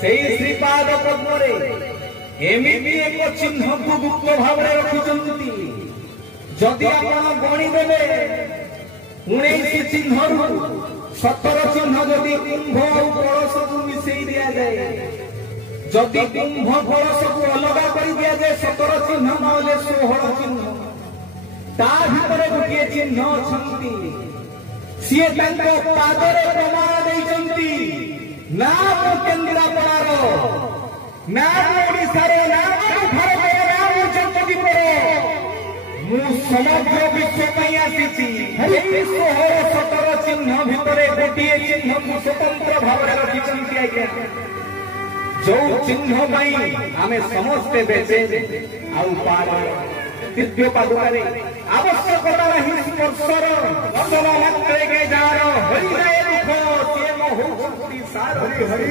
से श्रीपाद पद्मरे एमती एक चिन्ह को गुप्त भाव रखिंट जदि आप गणिदेवे 19 चिन्ह 17 चिन्ह जदि कुंभ और कलश को मिसई दि जाए जदि कुंभ कलश को अलग कर दि जाए 17 चिन्ह ना 16 चिन्ह ता भीतर गोटे चिन्ह अच्छा सी पादर प्रमाण देती ना केन्द्रापड़ार ना ओडिशार ना भारत ना चंद्रदीपर मु समग्र विश्व आसी 16-17 चिन्ह भितर गोटे चिन्ह को स्वतंत्र भाव रखिंट आज्ञा जो चिन्ह आमे समस्ते बेचे दिव्य पादुकारे आवश्यकता नहीं स्पर्शर दर्शन मात्रे के जार हरि जाए दुख से मोह सार हरि हरि